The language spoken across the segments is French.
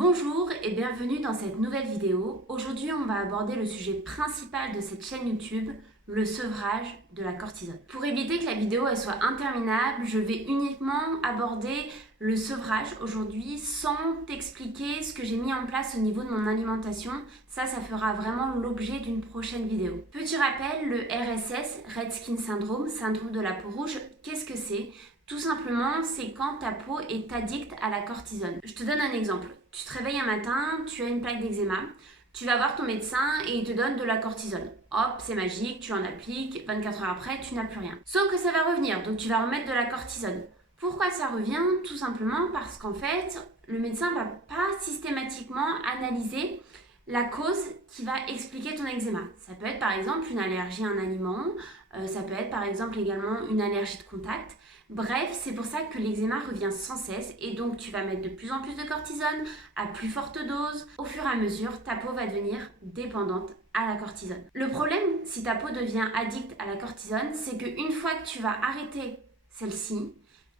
Bonjour et bienvenue dans cette nouvelle vidéo. Aujourd'hui, on va aborder le sujet principal de cette chaîne YouTube, le sevrage de la cortisone. Pour éviter que la vidéo elle soit interminable, je vais uniquement aborder le sevrage aujourd'hui sans t'expliquer ce que j'ai mis en place au niveau de mon alimentation. Ça fera vraiment l'objet d'une prochaine vidéo. Petit rappel, le RSS, Red Skin Syndrome, syndrome de la peau rouge, qu'est-ce que c'est ? Tout simplement, c'est quand ta peau est addicte à la cortisone. Je te donne un exemple. Tu te réveilles un matin, tu as une plaque d'eczéma, tu vas voir ton médecin et il te donne de la cortisone. Hop, c'est magique, tu en appliques, 24 heures après, tu n'as plus rien. Sauf que ça va revenir, donc tu vas remettre de la cortisone. Pourquoi ça revient ? Tout simplement parce qu'en fait, le médecin ne va pas systématiquement analyser la cause qui va expliquer ton eczéma. Ça peut être par exemple une allergie à un aliment, ça peut être par exemple également une allergie de contact. Bref, c'est pour ça que l'eczéma revient sans cesse et donc tu vas mettre de plus en plus de cortisone à plus forte dose. Au fur et à mesure, ta peau va devenir dépendante à la cortisone. Le problème, si ta peau devient addict à la cortisone, c'est qu'une fois que tu vas arrêter celle-ci,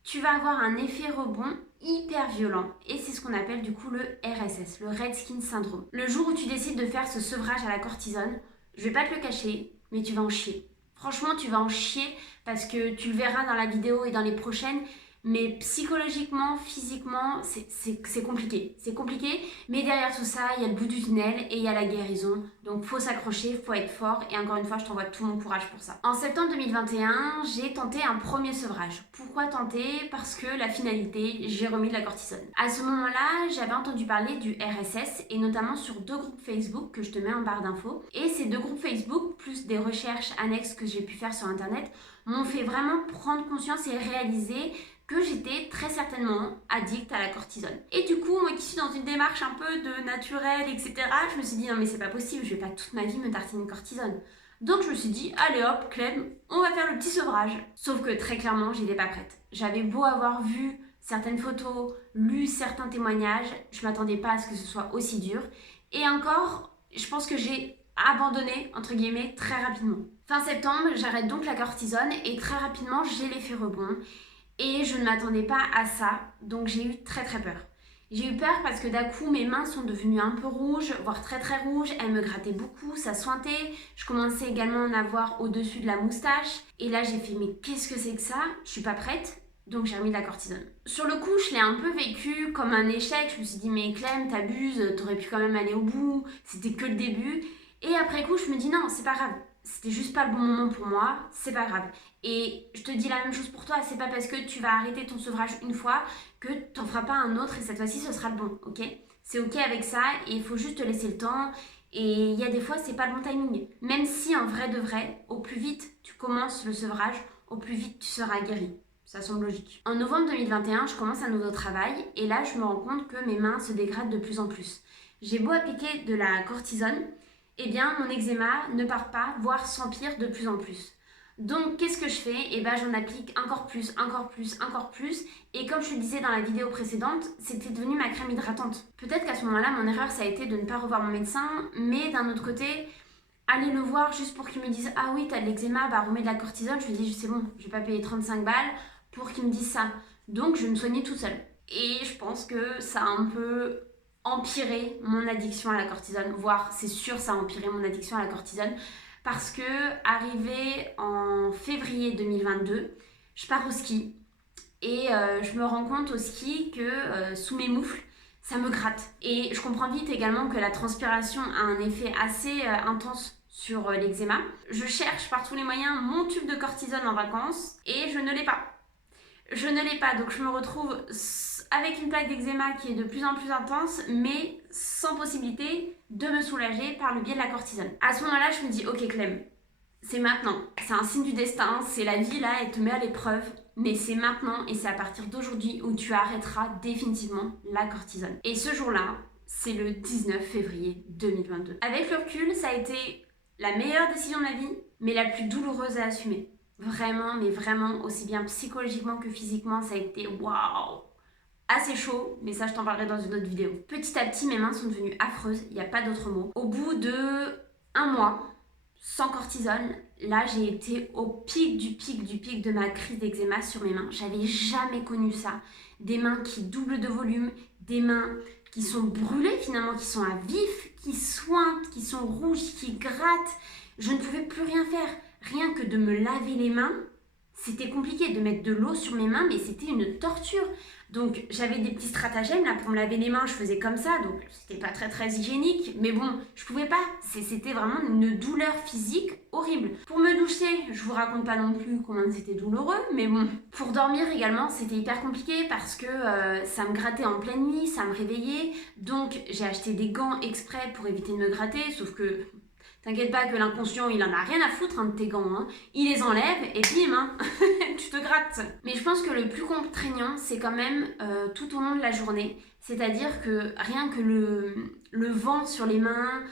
tu vas avoir un effet rebond hyper violent et c'est ce qu'on appelle du coup le RSS, le Red Skin Syndrome. Le jour où tu décides de faire ce sevrage à la cortisone, je vais pas te le cacher, mais tu vas en chier. Franchement, tu vas en chier parce que tu le verras dans la vidéo et dans les prochaines, mais psychologiquement, physiquement, c'est compliqué. C'est compliqué, mais derrière tout ça, il y a le bout du tunnel et il y a la guérison. Donc, faut s'accrocher, faut être fort et encore une fois, je t'envoie tout mon courage pour ça. En septembre 2021, j'ai tenté un premier sevrage. Pourquoi tenter ? Parce que la finalité, j'ai remis de la cortisone. À ce moment-là, j'avais entendu parler du RSS et notamment sur 2 groupes Facebook que je te mets en barre d'infos. Et ces 2 groupes Facebook, plus des recherches annexes que j'ai pu faire sur Internet, m'ont fait vraiment prendre conscience et réaliser que j'étais très certainement addict à la cortisone. Et du coup, moi qui suis dans une démarche un peu de naturel, etc., je me suis dit non mais c'est pas possible, je vais pas toute ma vie me tartiner de cortisone. Donc je me suis dit, allez hop, Clem, on va faire le petit sevrage. Sauf que très clairement, j'étais pas prête. J'avais beau avoir vu certaines photos, lu certains témoignages, je m'attendais pas à ce que ce soit aussi dur. Et encore, je pense que j'ai abandonné, entre guillemets, très rapidement. Fin septembre, j'arrête donc la cortisone et très rapidement, j'ai l'effet rebond. Et je ne m'attendais pas à ça, donc j'ai eu très peur. J'ai eu peur parce que d'un coup, mes mains sont devenues un peu rouges, voire très rouges. Elles me grattaient beaucoup, ça suintait. Je commençais également à en avoir au-dessus de la moustache. Et là, j'ai fait, mais qu'est-ce que c'est que ça ? Je suis pas prête, donc j'ai remis de la cortisone. Sur le coup, je l'ai un peu vécu comme un échec. Je me suis dit, mais Clem, t'abuses, t'aurais pu quand même aller au bout. C'était que le début. Et après coup, je me dis, non, c'est pas grave. C'était juste pas le bon moment pour moi, c'est pas grave. Et je te dis la même chose pour toi, c'est pas parce que tu vas arrêter ton sevrage une fois que t'en feras pas un autre et cette fois-ci ce sera le bon, ok ? C'est ok avec ça et il faut juste te laisser le temps et il y a des fois c'est pas le bon timing. Même si en vrai de vrai, au plus vite tu commences le sevrage, au plus vite tu seras guéri. Ça semble logique. En novembre 2021, je commence un nouveau travail et là je me rends compte que mes mains se dégradent de plus en plus. J'ai beau appliquer de la cortisone, eh bien mon eczéma ne part pas, voire s'empire de plus en plus. Donc qu'est-ce que je fais ? Eh ben j'en applique encore plus. Et comme je te disais dans la vidéo précédente, c'était devenu ma crème hydratante. Peut-être qu'à ce moment-là, mon erreur ça a été de ne pas revoir mon médecin, mais d'un autre côté, aller le voir juste pour qu'il me dise « Ah oui, t'as de l'eczéma, bah remets de la cortisone », je lui dis « C'est bon, je vais pas payer 35 balles pour qu'il me dise ça ». Donc je me soignais toute seule. Et je pense que ça a un peu empirer mon addiction à la cortisone, voire c'est sûr ça a empiré mon addiction à la cortisone parce que arrivé en février 2022, je pars au ski et je me rends compte au ski que sous mes moufles, ça me gratte. Et je comprends vite également que la transpiration a un effet assez intense sur l'eczéma. Je cherche par tous les moyens mon tube de cortisone en vacances et je ne l'ai pas. Donc je me retrouve avec une plaque d'eczéma qui est de plus en plus intense, mais sans possibilité de me soulager par le biais de la cortisone. À ce moment-là, je me dis, ok Clem, c'est maintenant. C'est un signe du destin, c'est la vie là, elle te met à l'épreuve, mais c'est maintenant et c'est à partir d'aujourd'hui où tu arrêteras définitivement la cortisone. Et ce jour-là, c'est le 19 février 2022. Avec le recul, ça a été la meilleure décision de ma vie, mais la plus douloureuse à assumer. Vraiment, mais vraiment, aussi bien psychologiquement que physiquement, ça a été waouh, assez chaud, mais ça je t'en parlerai dans une autre vidéo. Petit à petit, mes mains sont devenues affreuses, il n'y a pas d'autre mot. Au bout de 1 mois, sans cortisone, là j'ai été au pic de ma crise d'eczéma sur mes mains. J'avais jamais connu ça. Des mains qui doublent de volume, des mains qui sont brûlés finalement, qui sont à vif, qui sointent, qui sont rouges, qui grattent. Je ne pouvais plus rien faire. Rien que de me laver les mains, c'était compliqué de mettre de l'eau sur mes mains, mais c'était une torture. Donc j'avais des petits stratagèmes là pour me laver les mains, je faisais comme ça, donc c'était pas très hygiénique, mais bon, je pouvais pas. C'était vraiment une douleur physique horrible. Pour me doucher, je vous raconte pas non plus combien c'était douloureux, mais bon. Pour dormir également, c'était hyper compliqué parce que ça me grattait en pleine nuit, ça me réveillait, donc j'ai acheté des gants exprès pour éviter de me gratter, sauf que t'inquiète pas que l'inconscient, il en a rien à foutre de tes gants. Hein. Il les enlève et bim, hein, tu te grattes. Mais je pense que le plus contraignant, c'est quand même tout au long de la journée. C'est-à-dire que rien que le vent sur les mains,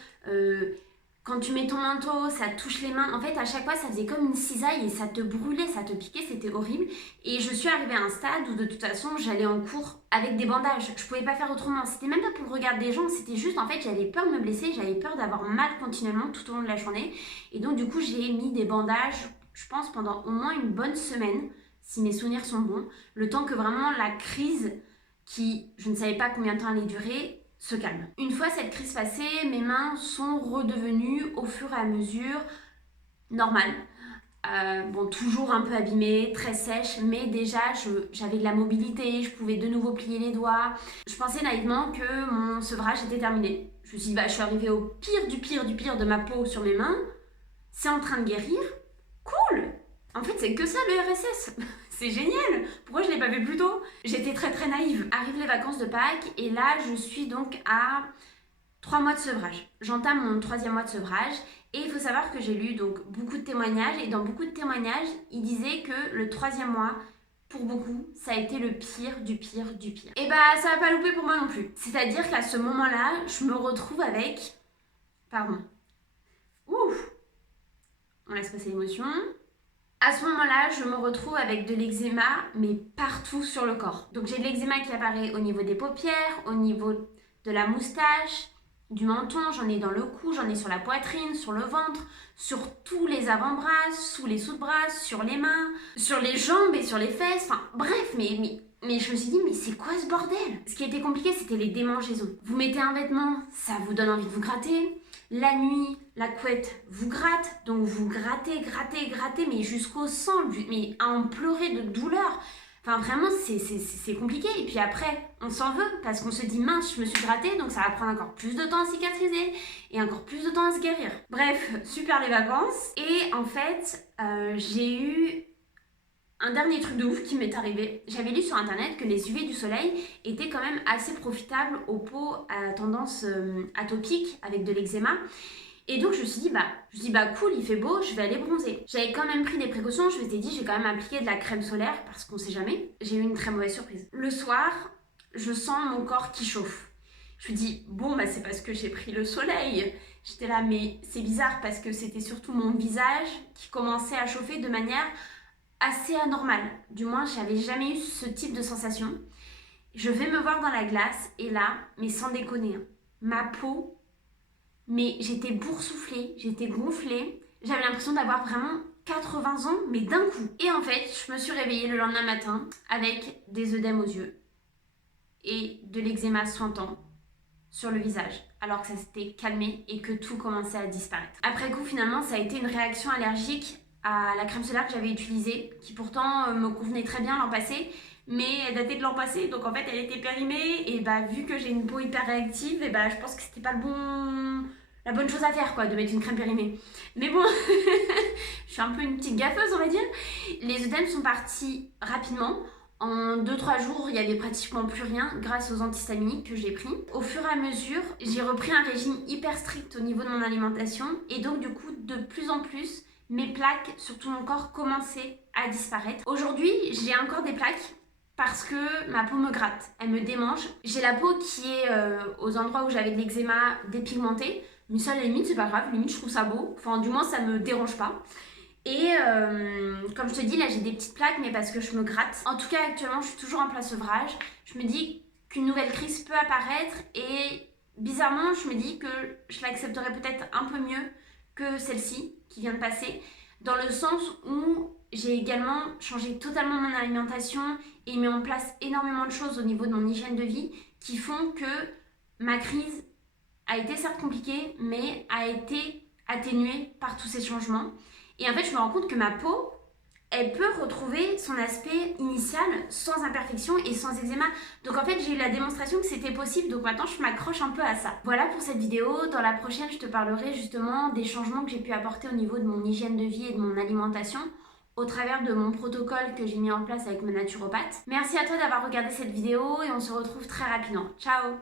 quand tu mets ton manteau, ça touche les mains. En fait, à chaque fois, ça faisait comme une cisaille et ça te brûlait, ça te piquait, c'était horrible. Et je suis arrivée à un stade où de toute façon, j'allais en cours avec des bandages. Je pouvais pas faire autrement. C'était même pas pour le regard des gens, c'était juste, en fait, j'avais peur de me blesser, j'avais peur d'avoir mal continuellement tout au long de la journée. Et donc, du coup, j'ai mis des bandages, je pense, pendant au moins une bonne semaine, si mes souvenirs sont bons, le temps que vraiment la crise, qui, je ne savais pas combien de temps allait durer, se calme. Une fois cette crise passée, mes mains sont redevenues au fur et à mesure normales. Bon, toujours un peu abîmées, très sèches, mais déjà j'avais de la mobilité, je pouvais de nouveau plier les doigts. Je pensais naïvement que mon sevrage était terminé. Je me suis dit, bah, je suis arrivée au pire du pire du pire de ma peau sur mes mains, c'est en train de guérir, cool! En fait, c'est que ça le RSS. C'est génial. Pourquoi je ne l'ai pas fait plus tôt? J'étais très naïve. Arrivent les vacances de Pâques et là, je suis donc à 3 mois de sevrage. J'entame mon 3e mois de sevrage et il faut savoir que j'ai lu donc beaucoup de témoignages et dans beaucoup de témoignages, ils disaient que le 3e mois, pour beaucoup, ça a été le pire du pire du pire. Et bah, ça va pas louper pour moi non plus. C'est-à-dire qu'à ce moment-là, je me retrouve avec... Pardon. Ouf. On laisse passer l'émotion. À ce moment-là, je me retrouve avec de l'eczéma, mais partout sur le corps. Donc j'ai de l'eczéma qui apparaît au niveau des paupières, au niveau de la moustache, du menton, j'en ai dans le cou, j'en ai sur la poitrine, sur le ventre, sur tous les avant-bras, sous les sous-bras, sur les mains, sur les jambes et sur les fesses, enfin bref, mais je me suis dit, mais c'est quoi ce bordel? Ce qui était compliqué, c'était les démangeaisons. Vous mettez un vêtement, ça vous donne envie de vous gratter. La nuit, la couette vous gratte, donc vous grattez, mais jusqu'au sang, mais à en pleurer de douleur. Enfin vraiment, c'est compliqué. Et puis après, on s'en veut parce qu'on se dit, mince, je me suis grattée, donc ça va prendre encore plus de temps à cicatriser et encore plus de temps à se guérir. Bref, super les vacances. Et en fait, j'ai eu un dernier truc de ouf qui m'est arrivé. J'avais lu sur internet que les UV du soleil étaient quand même assez profitables aux peaux à tendance atopique avec de l'eczéma. Et donc je me suis dit, bah cool, il fait beau, je vais aller bronzer. J'avais quand même pris des précautions, je m'étais dit, je vais quand même appliquer de la crème solaire parce qu'on sait jamais. J'ai eu une très mauvaise surprise. Le soir, je sens mon corps qui chauffe. Je me dis, bon, bah c'est parce que j'ai pris le soleil. J'étais là, mais c'est bizarre parce que c'était surtout mon visage qui commençait à chauffer de manière assez anormal. Du moins, j'avais jamais eu ce type de sensation. Je vais me voir dans la glace et là, mais sans déconner, hein, ma peau, mais j'étais boursouflée, j'étais gonflée. J'avais l'impression d'avoir vraiment 80 ans, mais d'un coup. Et en fait, je me suis réveillée le lendemain matin avec des œdèmes aux yeux et de l'eczéma suintant sur le visage, alors que ça s'était calmé et que tout commençait à disparaître. Après coup, finalement, ça a été une réaction allergique à la crème solaire que j'avais utilisée, qui pourtant me convenait très bien l'an passé, mais elle datait de l'an passé, donc en fait elle était périmée, et bah vu que j'ai une peau hyper réactive, et bah je pense que c'était pas la bonne chose à faire quoi, de mettre une crème périmée. Mais bon, je suis un peu une petite gaffeuse on va dire. Les œdèmes sont partis rapidement. En 2-3 jours, il n'y avait pratiquement plus rien grâce aux antihistaminiques que j'ai pris. Au fur et à mesure, j'ai repris un régime hyper strict au niveau de mon alimentation, et donc du coup de plus en plus, mes plaques sur tout mon corps commençaient à disparaître. Aujourd'hui, j'ai encore des plaques parce que ma peau me gratte, elle me démange. J'ai la peau qui est aux endroits où j'avais de l'eczéma dépigmentée, mais ça à la limite c'est pas grave, limite je trouve ça beau, enfin du moins ça me dérange pas. Et comme je te dis, là j'ai des petites plaques, mais parce que je me gratte. En tout cas actuellement je suis toujours en plein sevrage. Je me dis qu'une nouvelle crise peut apparaître et bizarrement je me dis que je l'accepterai peut-être un peu mieux que celle-ci qui vient de passer, dans le sens où j'ai également changé totalement mon alimentation et mis en place énormément de choses au niveau de mon hygiène de vie qui font que Ma crise a été certes compliquée, mais a été atténuée par tous ces changements. Et en fait, je me rends compte que ma peau, elle peut retrouver son aspect initial sans imperfection et sans eczéma. Donc en fait, j'ai eu la démonstration que c'était possible, donc maintenant je m'accroche un peu à ça. Voilà pour cette vidéo. Dans la prochaine, je te parlerai justement des changements que j'ai pu apporter au niveau de mon hygiène de vie et de mon alimentation au travers de mon protocole que j'ai mis en place avec ma naturopathe. Merci à toi d'avoir regardé cette vidéo et on se retrouve très rapidement. Ciao!